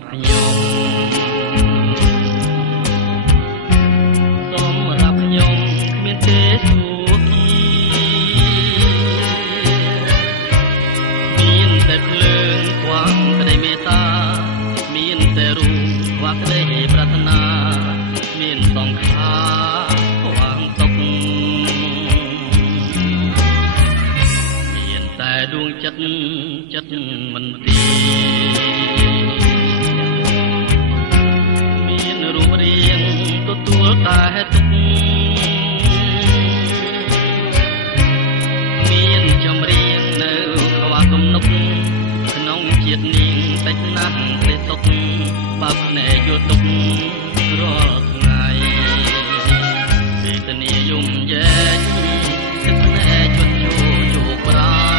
រាប់ខ្ញុំសម្រាប់ខ្ញុំគ្មានទេសួគីមានតែភ្លើងខ្វាងក្តីមេត្តាមានតែរូបខ្វាងក្តីប្រាថ្នាមានសង្ខារខ្វាងទុកមានតែដួងចិត្តមិនទីមានរូបរាងទទួលតែទុកមានចម្រៀងនៅខ្វះទំនុកក្នុងជាតិនាងតិចណាស់ទេសុខបើភ្នែកយល់ទុករាល់ថ្ងៃវេទនាយំយែកទឹកភ្នែកជន់ជោគប្រា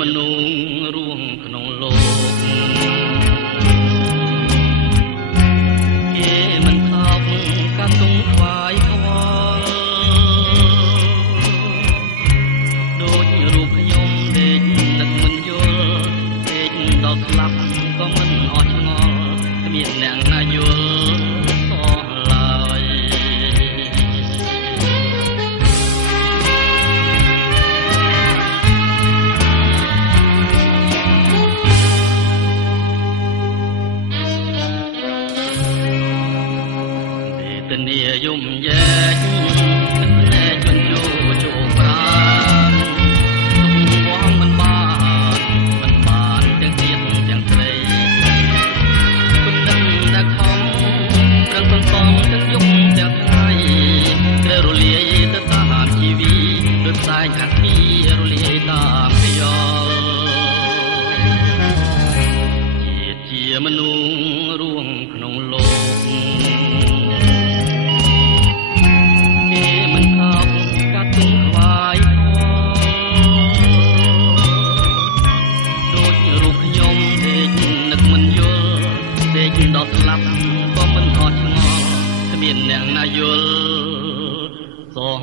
មនុស្សរួងក្នុងលោកគេមិនខកកាត់ទងខ្វាយខ្វល់ដូចរូបខ្ញុំដេកនឹកមិនយល់ដេកដល់ស្លាប់ក៏មិនអស់ឆ្ងល់គ្មានអ្នកណាយល់សោះឡើយនាយំយែកទឹកភ្នែកជន់ជោប្រាទុកវងមិនបានទាំងទៀតទាំងស្រីគុណដឹងតែខំប្រឹងសន្សំទាំងយប់ទាំងថ្ងៃត្រូវរលាយទៅតាមជីវីដូចផ្សែងអាគីរលាយតាមខ្យល់ជាមនុស្សរួងក្នុងលោកដល់ស្លាប់ក៏មិនអត់ឆ្ងល់គ្មានអ្នកណាយល់សោះ